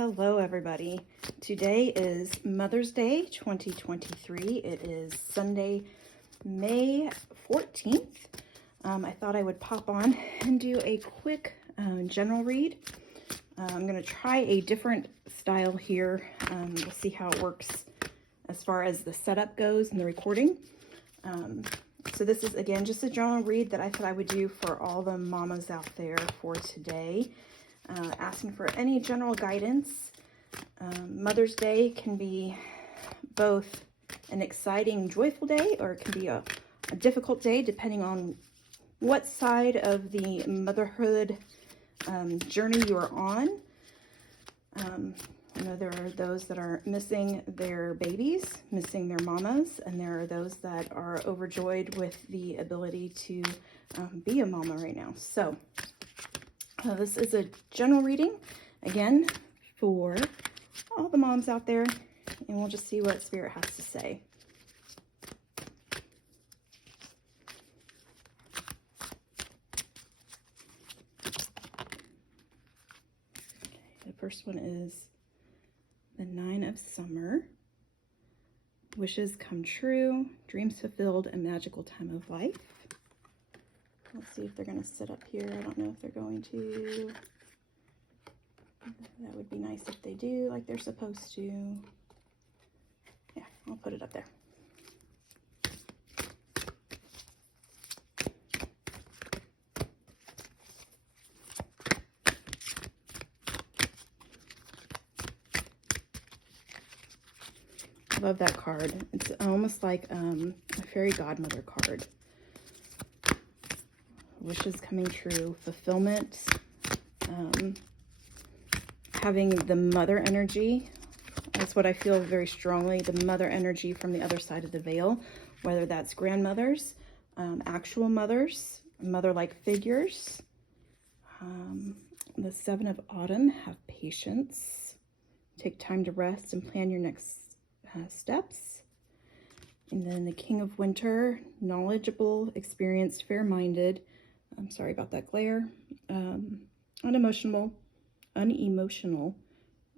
Hello everybody. Today is Mother's Day 2023. It is Sunday, May 14th. I thought I would pop on and do a quick general read. I'm going to try a different style here. We'll see how it works as far as the setup goes and the recording. So this is, again, just a general read that I thought I would do for all the mamas out there for today. Asking for any general guidance. Mother's Day can be both an exciting, joyful day, or it can be a difficult day, depending on what side of the motherhood journey you are on. I know there are those that are missing their babies, missing their mamas, and there are those that are overjoyed with the ability to be a mama right now. So this is a general reading, again, for all the moms out there, and we'll just see what Spirit has to say. Okay, the first one is the Nine of Summer. Wishes come true, dreams fulfilled, a magical time of life. Let's see if they're going to sit up here. I don't know if they're going to. That would be nice if they do, like they're supposed to. Yeah, I'll put it up there. I love that card. It's almost like a fairy godmother card. Wishes coming true, fulfillment, having the mother energy. That's what I feel very strongly, the mother energy from the other side of the veil, whether that's grandmothers, actual mothers, mother-like figures. The Seven of Autumn, have patience, take time to rest and plan your next steps. And then the King of Winter, knowledgeable, experienced, fair-minded. I'm sorry about that glare. Unemotional,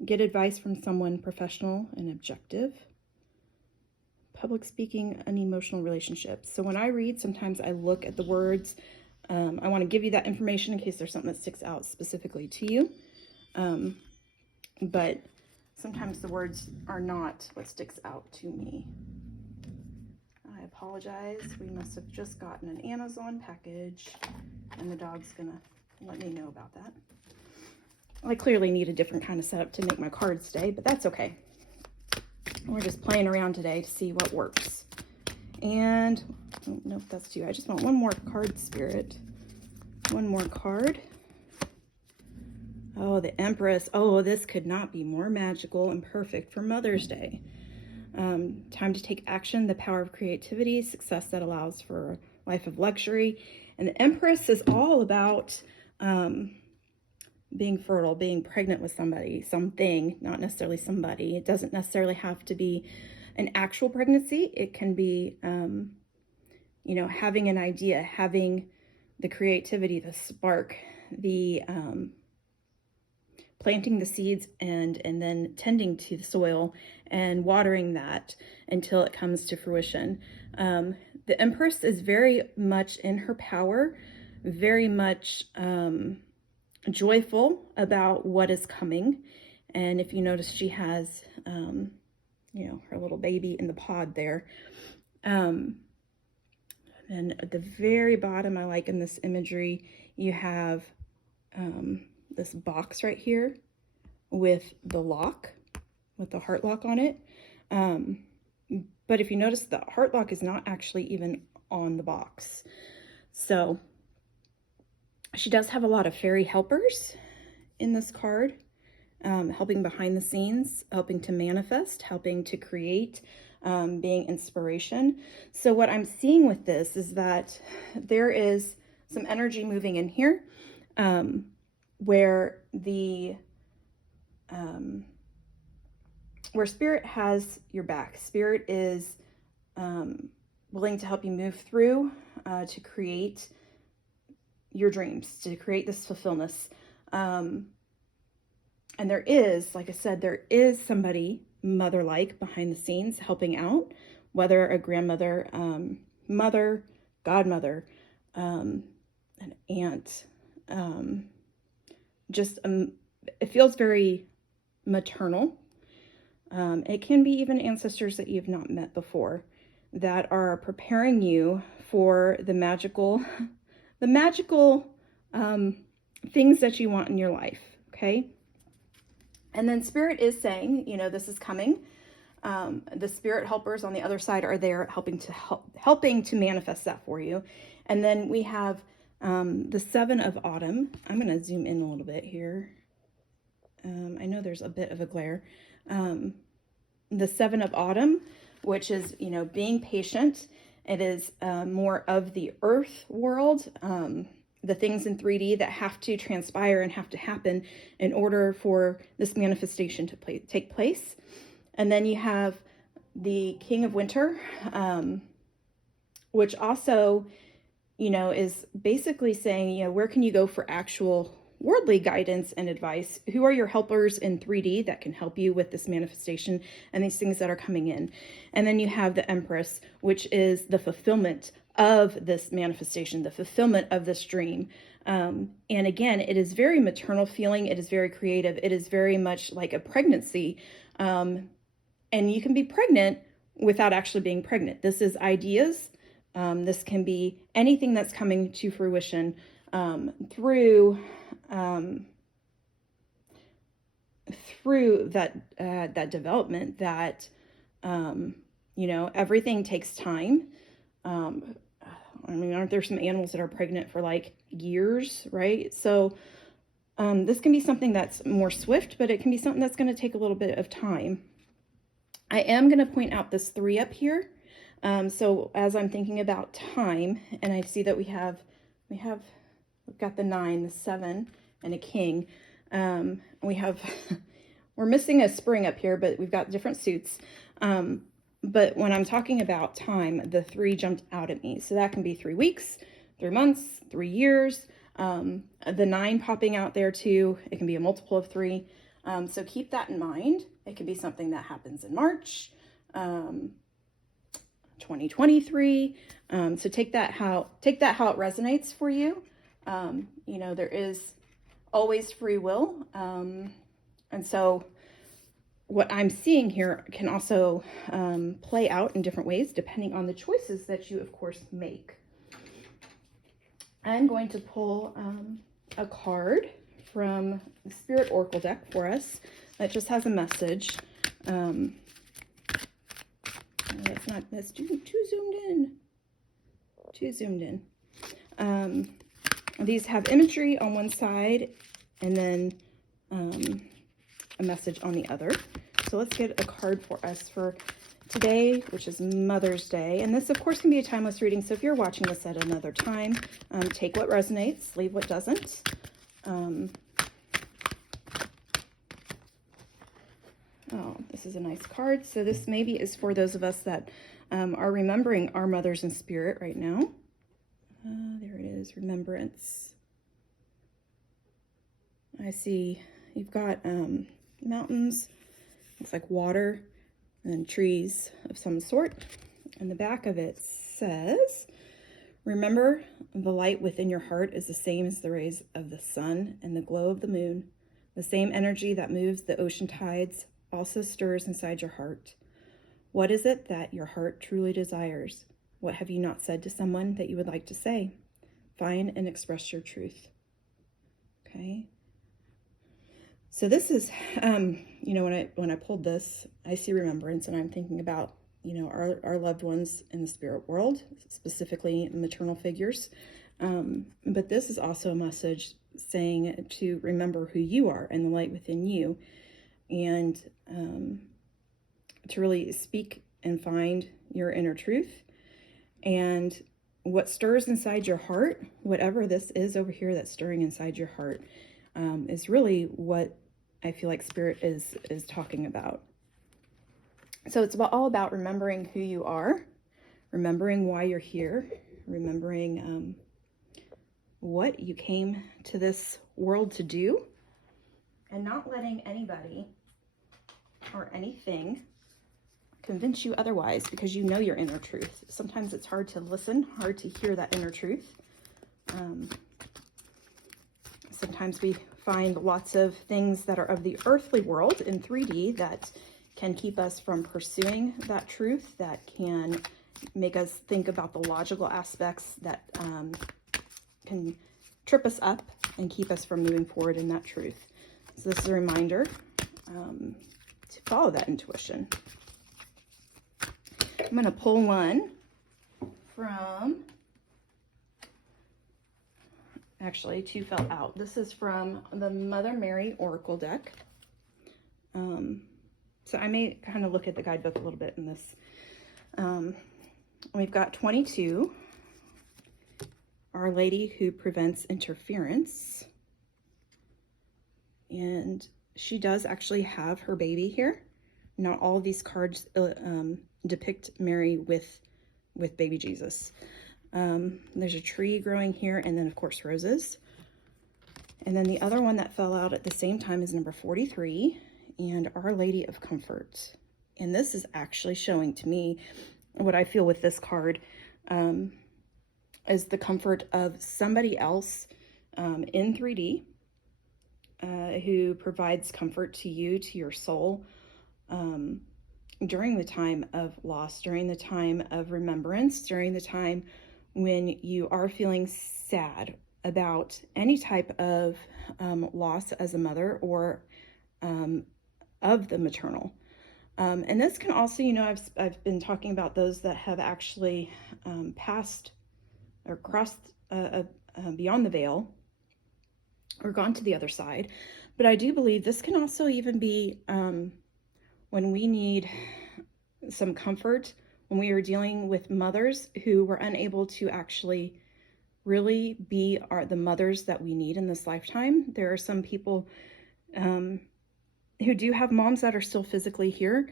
get advice from someone professional and objective. Public speaking, unemotional relationships. So when I read, sometimes I look at the words. I want to give you that information in case there's something that sticks out specifically to you. But sometimes the words are not what sticks out to me. I apologize. We must have just gotten an Amazon package, and the dog's gonna let me know about that. I clearly need a different kind of setup to make my cards stay, but that's okay. We're just playing around today to see what works. And, oh, nope, that's two. I just want one more card, Spirit. One more card. Oh, the Empress. Oh, this could not be more magical and perfect for Mother's Day. Time to take action, the power of creativity, success that allows for a life of luxury. And the Empress is all about being fertile, being pregnant with somebody, something, not necessarily somebody. It doesn't necessarily have to be an actual pregnancy. It can be, you know, having an idea, having the creativity, the spark, the planting the seeds and then tending to the soil and watering that until it comes to fruition. The Empress is very much in her power, very much joyful about what is coming. And if you notice, she has, you know, her little baby in the pod there. And at the very bottom, I like in this imagery, you have this box right here with the lock, with the heart lock on it. But if you notice, the heart lock is not actually even on the box. So she does have a lot of fairy helpers in this card, helping behind the scenes, helping to manifest, helping to create, being inspiration. So what I'm seeing with this is that there is some energy moving in here, where the where Spirit has your back. Spirit is willing to help you move through, to create your dreams, to create this fulfillment. And there is, like I said, there is somebody mother-like behind the scenes helping out, whether a grandmother, mother, godmother, an aunt, just it feels very maternal. It can be even ancestors that you've not met before that are preparing you for the magical things that you want in your life, okay? And then Spirit is saying, you know, this is coming. The spirit helpers on the other side are there helping to manifest that for you. And then we have the Seven of Autumn. I'm going to zoom in a little bit here. I know there's a bit of a glare. The Seven of Autumn, which is, you know, being patient. It is more of the earth world, the things in 3D that have to transpire and have to happen in order for this manifestation to take place. And then you have the King of Winter, which also, you know, is basically saying, you know, where can you go for actual worldly guidance and advice? Who are your helpers in 3D that can help you with this manifestation and these things that are coming in? And then you have the Empress, which is the fulfillment of this manifestation, the fulfillment of this dream. And again, it is very maternal feeling. It is very creative. It is very much like a pregnancy. And you can be pregnant without actually being pregnant. This is ideas. This can be anything that's coming to fruition through that development that, you know, everything takes time. I mean, aren't there some animals that are pregnant for like years, right? So this can be something that's more swift, but it can be something that's going to take a little bit of time. I am going to point out this 3 up here. So as I'm thinking about time, and I see that we've got the 9, the 7, and a king. We're missing a spring up here, but we've got different suits. But when I'm talking about time, the 3 jumped out at me. So that can be 3 weeks, 3 months, 3 years. The 9 popping out there too. It can be a multiple of 3. So keep that in mind. It could be something that happens in March, 2023. So take that how it resonates for you. You know, there is always free will. And so what I'm seeing here can also play out in different ways depending on the choices that you, of course, make. I'm going to pull a card from the Spirit Oracle deck for us that just has a message. That's too zoomed in. These have imagery on one side and then a message on the other. So let's get a card for us for today, which is Mother's Day. And this, of course, can be a timeless reading. So if you're watching this at another time, take what resonates, leave what doesn't. Oh, this is a nice card. So this maybe is for those of us that are remembering our mothers in spirit right now. There it is, remembrance. I see you've got mountains, looks like water, and then trees of some sort. And the back of it says, remember, the light within your heart is the same as the rays of the sun and the glow of the moon. The same energy that moves the ocean tides also stirs inside your heart. What is it that your heart truly desires? What have you not said to someone that you would like to say? Find and express your truth. Okay. So this is, you know, when I pulled this, I see remembrance, and I'm thinking about, you know, our loved ones in the spirit world, specifically maternal figures. But this is also a message saying to remember who you are and the light within you, and to really speak and find your inner truth. And what stirs inside your heart, whatever this is over here that's stirring inside your heart, is really what I feel like Spirit is talking about. So it's all about remembering who you are, remembering why you're here, remembering what you came to this world to do, and not letting anybody or anything convince you otherwise, because you know your inner truth. Sometimes it's hard to listen, hard to hear that inner truth. Sometimes we find lots of things that are of the earthly world in 3D that can keep us from pursuing that truth, that can make us think about the logical aspects that can trip us up and keep us from moving forward in that truth. So this is a reminder to follow that intuition. I'm going to pull one from, actually 2 fell out. This is from the Mother Mary Oracle deck. So I may kind of look at the guidebook a little bit in this. We've got 22, Our Lady who prevents interference. And she does actually have her baby here. Not all of these cards depict Mary with baby Jesus. There's a tree growing here, and then of course roses. And then the other one that fell out at the same time is number 43, and Our Lady of Comfort. And this is actually showing to me what I feel with this card is the comfort of somebody else in 3D who provides comfort to you, to your soul, during the time of loss, during the time of remembrance, during the time when you are feeling sad about any type of loss as a mother or of the maternal. And this can also, you know, I've been talking about those that have actually passed or crossed beyond the veil or gone to the other side. But I do believe this can also even be when we need some comfort, when we are dealing with mothers who were unable to actually really be the mothers that we need in this lifetime. There are some people who do have moms that are still physically here,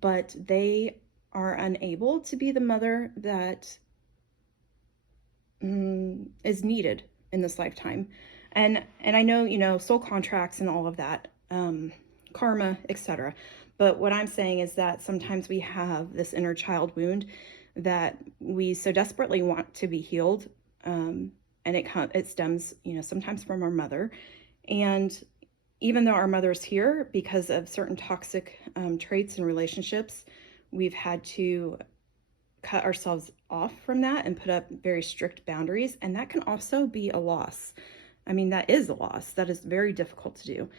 but they are unable to be the mother that is needed in this lifetime. And I know, you know, soul contracts and all of that, karma, etc. But what I'm saying is that sometimes we have this inner child wound that we so desperately want to be healed. And it stems, you know, sometimes from our mother. And even though our mother's here, because of certain toxic traits and relationships, we've had to cut ourselves off from that and put up very strict boundaries. And that can also be a loss. I mean, that is a loss. That is very difficult to do.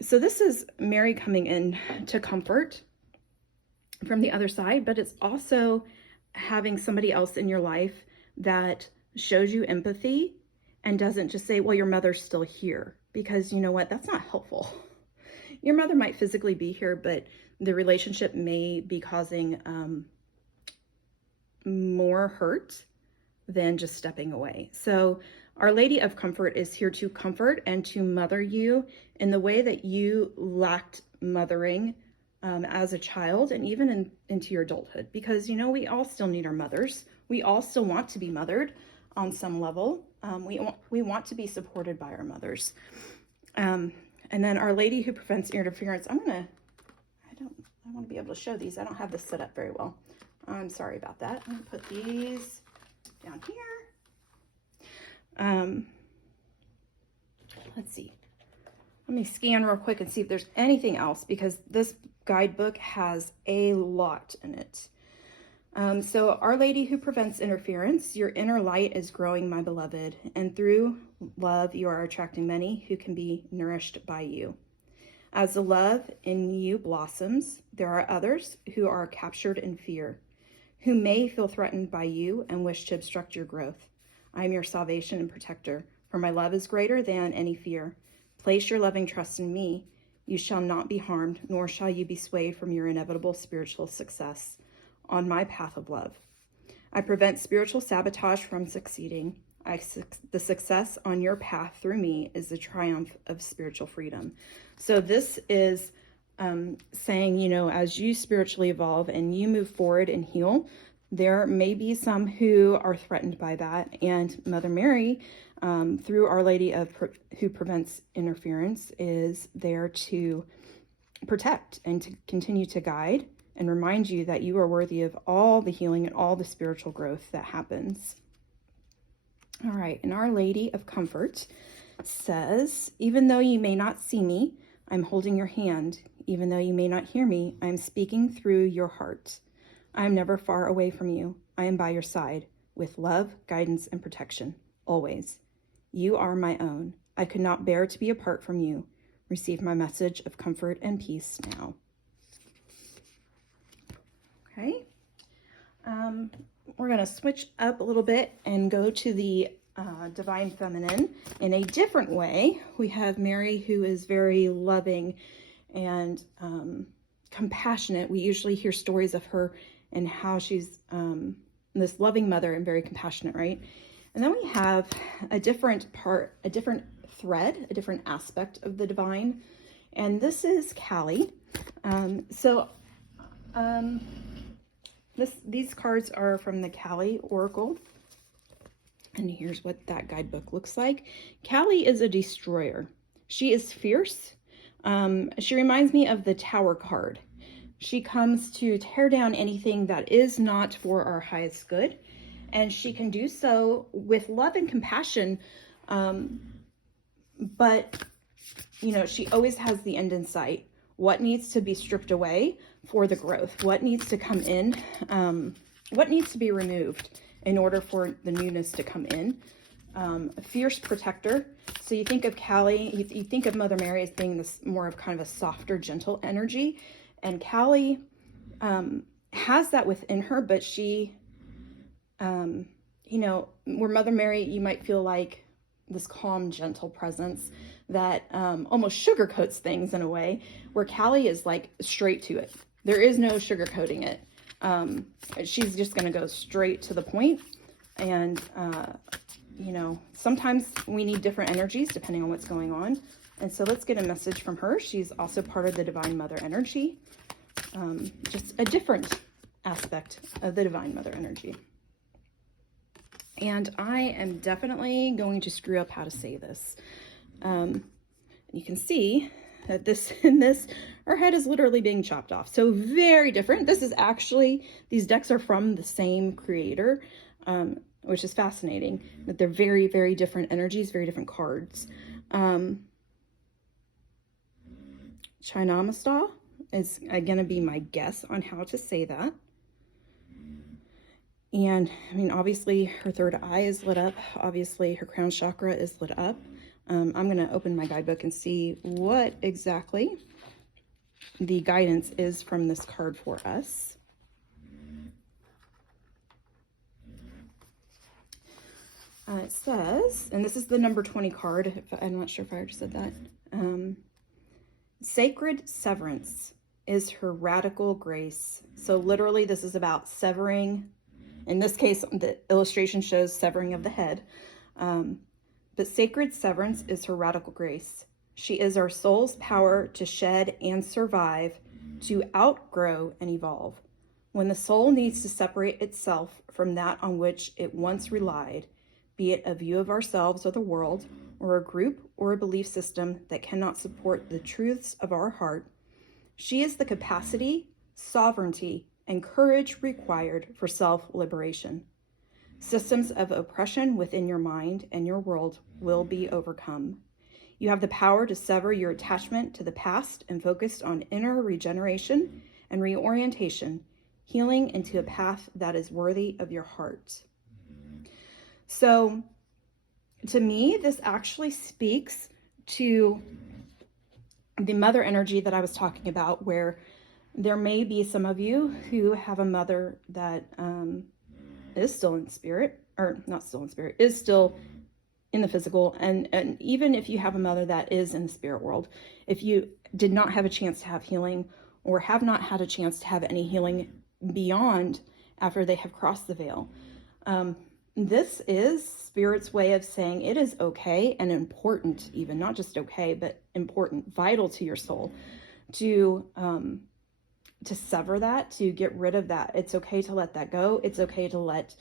So this is Mary coming in to comfort from the other side, but it's also having somebody else in your life that shows you empathy and doesn't just say, well, your mother's still here, because you know what, that's not helpful. Your mother might physically be here, but the relationship may be causing more hurt than just stepping away. So Our Lady of Comfort is here to comfort and to mother you in the way that you lacked mothering as a child and even into your adulthood. Because, you know, we all still need our mothers. We all still want to be mothered on some level. We want to be supported by our mothers. And then Our Lady who prevents interference. I want to be able to show these. I don't have this set up very well. I'm sorry about that. I'm going to put these down here. Let's see. Let me scan real quick and see if there's anything else, because this guidebook has a lot in it. So Our Lady who prevents interference, your inner light is growing, my beloved, and through love you are attracting many who can be nourished by you. As the love in you blossoms, there are others who are captured in fear, who may feel threatened by you and wish to obstruct your growth. I am your salvation and protector, for my love is greater than any fear. Place your loving trust in me. You shall not be harmed, nor shall you be swayed from your inevitable spiritual success on my path of love. I prevent spiritual sabotage from succeeding. The success on your path through me is the triumph of spiritual freedom. So this is saying, you know, as you spiritually evolve and you move forward and heal, there may be some who are threatened by that. And Mother Mary through Our Lady who prevents interference, is there to protect and to continue to guide and remind you that you are worthy of all the healing and all the spiritual growth that happens. All right, and Our Lady of Comfort says, even though you may not see me, I'm holding your hand. Even though you may not hear me, I'm speaking through your heart. I am never far away from you. I am by your side with love, guidance, and protection, always. You are my own. I could not bear to be apart from you. Receive my message of comfort and peace now. Okay. We're going to switch up a little bit and go to the Divine Feminine in a different way. We have Mary, who is very loving and compassionate. We usually hear stories of her and how she's this loving mother and very compassionate, right? And then we have a different thread, a different aspect of the divine. And this is Kali. These cards are from the Kali Oracle. And here's what that guidebook looks like. Kali is a destroyer. She is fierce. She reminds me of the Tower card. She comes to tear down anything that is not for our highest good. And she can do so with love and compassion. But, she always has the end in sight. What needs to be stripped away for the growth? What needs to come in? What needs to be removed in order for the newness to come in? A fierce protector. So you think of Kali, you think of Mother Mary as being this more of kind of a softer, gentle energy. And Kali has that within her, but she, where Mother Mary, you might feel like this calm, gentle presence that almost sugarcoats things in a way, where Kali is like straight to it. There is no sugarcoating it. She's just going to go straight to the point. And, sometimes we need different energies depending on what's going on. And so let's get a message from her. She's also part of the Divine Mother energy. Just a different aspect of the Divine Mother energy. And I am definitely going to screw up how to say this. You can see that her head is literally being chopped off. So very different. These decks are from the same creator, which is fascinating, that they're very, very different energies, very different cards. Chinamasta is going to be my guess on how to say that. And obviously her third eye is lit up. Obviously her crown chakra is lit up. I'm going to open my guidebook and see what exactly the guidance is from this card for us. It says, and this is the number 20 card. I'm not sure if I already said that. Sacred severance is her radical grace. So literally this is about severing. In this case, the illustration shows severing of the head. But sacred severance is her radical grace. She is our soul's power to shed and survive, to outgrow and evolve. When the soul needs to separate itself from that on which it once relied, be it a view of ourselves or the world, or a group or a belief system that cannot support the truths of our heart, she is the capacity, sovereignty, and courage required for self-liberation. Systems of oppression within your mind and your world will be overcome. You have the power to sever your attachment to the past and focus on inner regeneration and reorientation, healing into a path that is worthy of your heart. So, to me, this actually speaks to the mother energy that I was talking about, where there may be some of you who have a mother that is still in spirit, or not still in spirit, is still in the physical. And even if you have a mother that is in the spirit world, if you did not have a chance to have healing, or have not had a chance to have any healing beyond after they have crossed the veil, this is Spirit's way of saying it is okay and important, even not just okay, but important, vital to your soul, to sever that, to get rid of that. It's okay to let that go. It's okay to let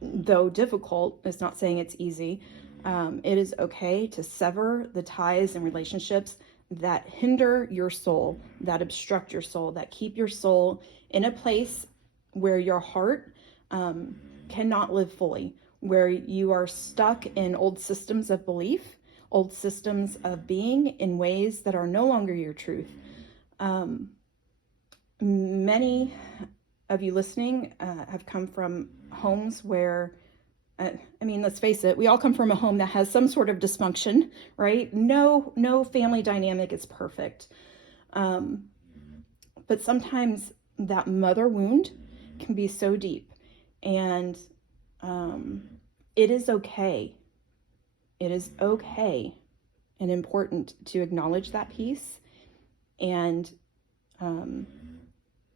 though difficult, it's not saying it's easy. It is okay to sever the ties and relationships that hinder your soul, that obstruct your soul, that keep your soul in a place where your heart cannot live fully, where you are stuck in old systems of belief, old systems of being in ways that are no longer your truth. Many of you listening have come from homes where, I mean, let's face it, we all come from a home that has some sort of dysfunction, right? No family dynamic is perfect. But sometimes that mother wound can be so deep, and it is okay. It is okay and important to acknowledge that piece, and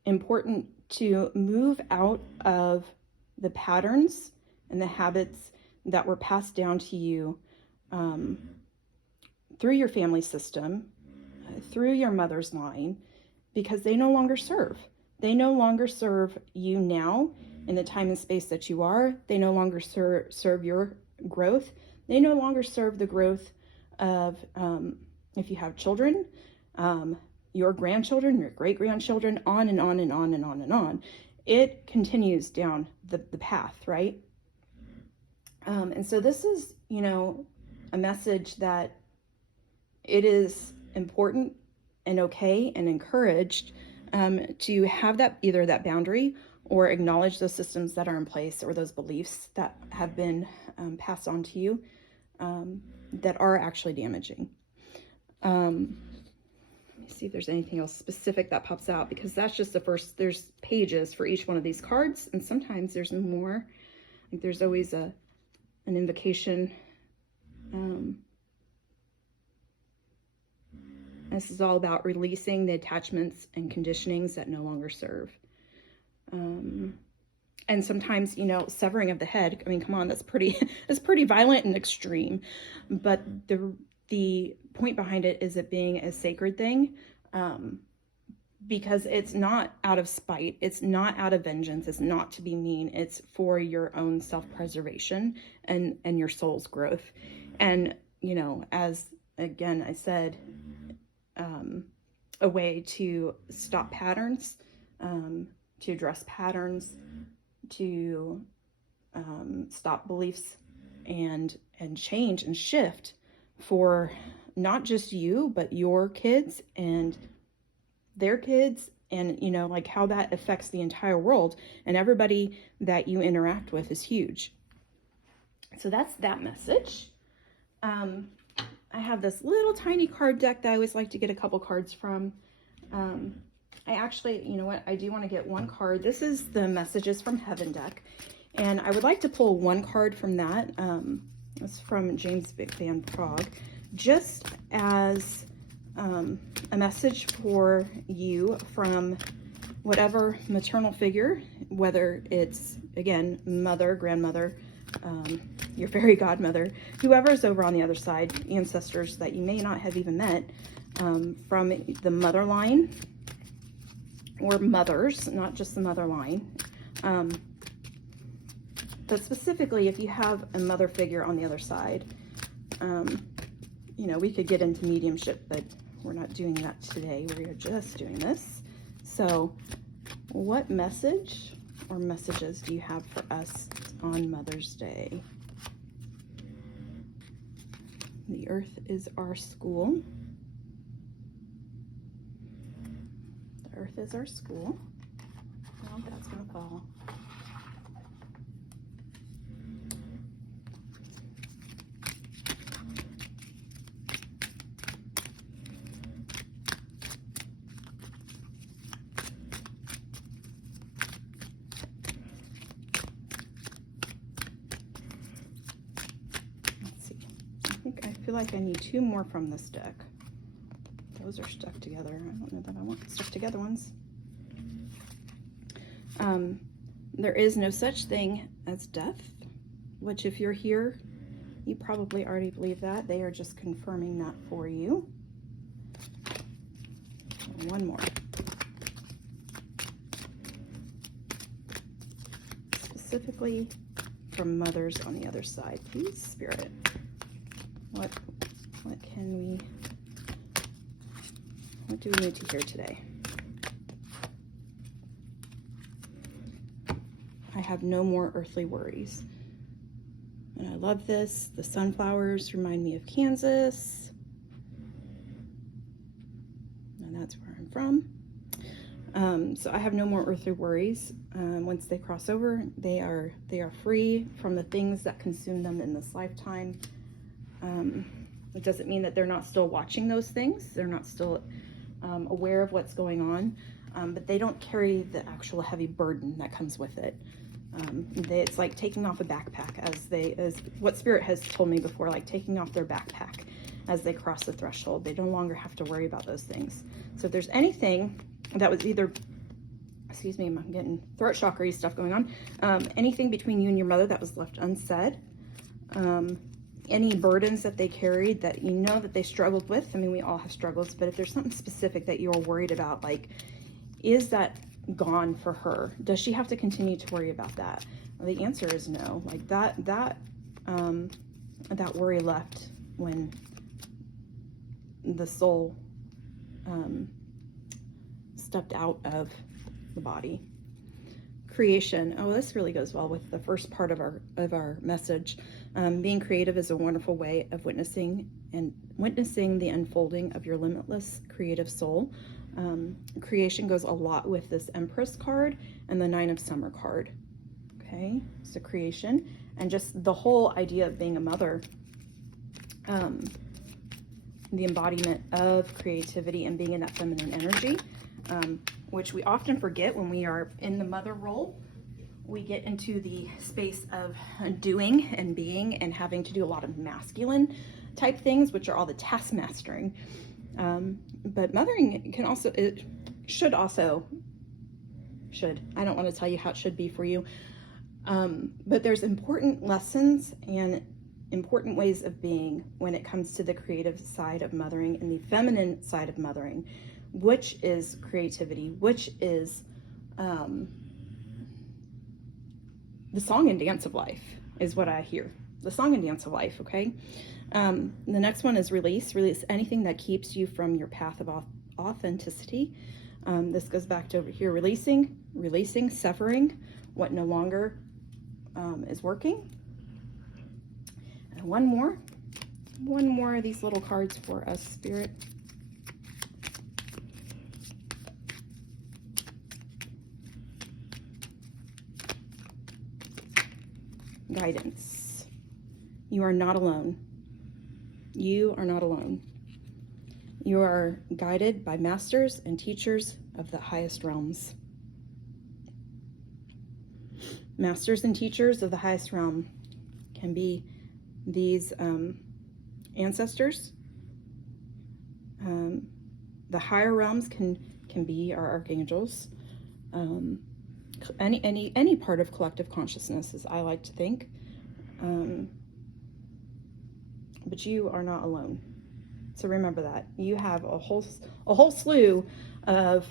important to move out of the patterns and the habits that were passed down to you through your family system, through your mother's line, because they no longer serve. They no longer serve you now in the time and space that you are. They no longer serve your growth. They no longer serve the growth of, if you have children, your grandchildren, your great-grandchildren, on and on and on and on and on. It continues down the path, right? And so this is, a message that it is important and okay and encouraged to have that, either that boundary, or acknowledge those systems that are in place, or those beliefs that have been passed on to you that are actually damaging. Let me see if there's anything else specific that pops out, because that's just the first. There's pages for each one of these cards, and sometimes there's more. Like there's always an invocation. This is all about releasing the attachments and conditionings that no longer serve. And sometimes, severing of the head. I mean, come on, that's pretty violent and extreme. But the point behind it is it being a sacred thing, because it's not out of spite, it's not out of vengeance, it's not to be mean, it's for your own self-preservation and your soul's growth. And, as again I said, a way to stop patterns, to address patterns, to stop beliefs and change and shift for not just you, but your kids and their kids, and like how that affects the entire world, and everybody that you interact with is huge. So that's that message. I have this little tiny card deck that I always like to get a couple cards from. I actually, I do want to get one card. This is the Messages from Heaven deck, and I would like to pull one card from that. It's from James Van Praagh, just as a message for you from whatever maternal figure, whether it's, again, mother, grandmother, your fairy godmother, whoever's over on the other side, ancestors that you may not have even met, from the mother line, or mothers, not just the mother line. But specifically, if you have a mother figure on the other side, we could get into mediumship, but we're not doing that today. We are just doing this. So what message or messages do you have for us on Mother's Day? The earth is our school. The earth is our school. Well, that's going to fall. I feel like I need two more from this deck. Those are stuck together. I don't know that I want stuck together ones. There is no such thing as death, which if you're here, you probably already believe that. They are just confirming that for you. One more. Specifically from mothers on the other side, please, Spirit? What do we need to hear today? I have no more earthly worries. And I love this. The sunflowers remind me of Kansas. And that's where I'm from. So I have no more earthly worries. Once they cross over, they are free from the things that consume them in this lifetime. It doesn't mean that they're not still watching those things. They're not still aware of what's going on, but they don't carry the actual heavy burden that comes with it. It's like taking off a backpack, as what Spirit has told me before, like taking off their backpack as they cross the threshold. They no longer have to worry about those things. So if there's anything that was either, excuse me, I'm getting throat chakra stuff going on, anything between you and your mother that was left unsaid, any burdens that they carried that you know that they struggled with. I mean, we all have struggles, but if there's something specific that you're worried about, like, is that gone for her? Does she have to continue to worry about that? Well, the answer is no. Like that worry left when the soul stepped out of the body. Creation. Oh, this really goes well with the first part of our message. Being creative is a wonderful way of witnessing the unfolding of your limitless creative soul. Creation goes a lot with this Empress card and the Nine of Summer card. Okay, so creation and just the whole idea of being a mother, the embodiment of creativity and being in that feminine energy, which we often forget when we are in the mother role. We get into the space of doing and being and having to do a lot of masculine type things, which are all the task mastering. But mothering can also, I don't want to tell you how it should be for you. But there's important lessons and important ways of being when it comes to the creative side of mothering and the feminine side of mothering, which is creativity, which is the song and dance of life is what I hear. The song and dance of life, okay? The next one is release. Release anything that keeps you from your path of authenticity. This goes back to over here, releasing, severing what no longer is working. And one more of these little cards for us, Spirit. Guidance. You are not alone. You are not alone. You are guided by masters and teachers of the highest realms. Masters and teachers of the highest realm can be these ancestors. The higher realms can be our archangels. Any part of collective consciousness, as I like to think. But you are not alone. So remember that. You have a whole slew of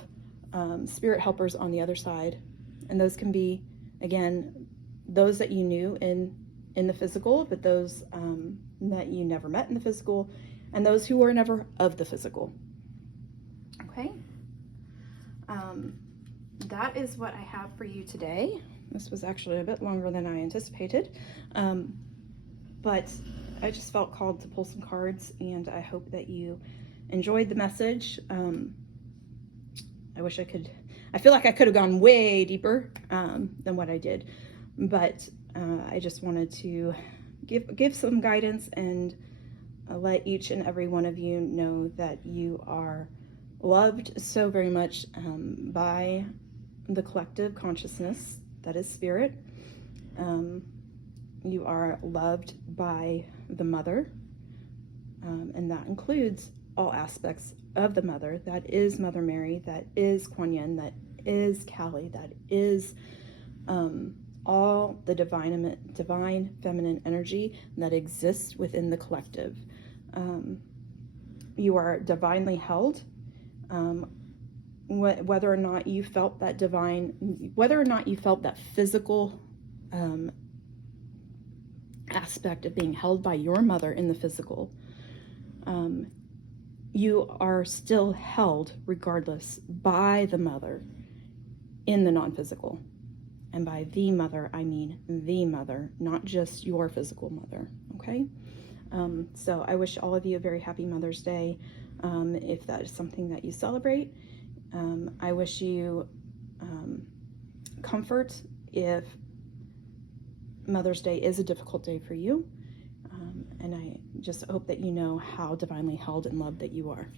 spirit helpers on the other side. And those can be, again, those that you knew in the physical, but those that you never met in the physical, and those who were never of the physical. Okay? That is what I have for you today. This was actually a bit longer than I anticipated. But I just felt called to pull some cards, and I hope that you enjoyed the message. I feel like I could have gone way deeper than what I did, but I just wanted to give some guidance and let each and every one of you know that you are loved so very much by the collective consciousness that is spirit. You are loved by the mother, and that includes all aspects of the mother. That is Mother Mary, that is Kuan Yin, that is Kali, that is all the divine feminine energy that exists within the collective. You are divinely held. Whether or not you felt that physical aspect of being held by your mother in the physical, you are still held regardless by the mother in the non-physical. And by the mother, I mean the mother, not just your physical mother, okay? So I wish all of you a very happy Mother's Day, if that is something that you celebrate. I wish you comfort if Mother's Day is a difficult day for you. And I just hope that you know how divinely held and loved that you are.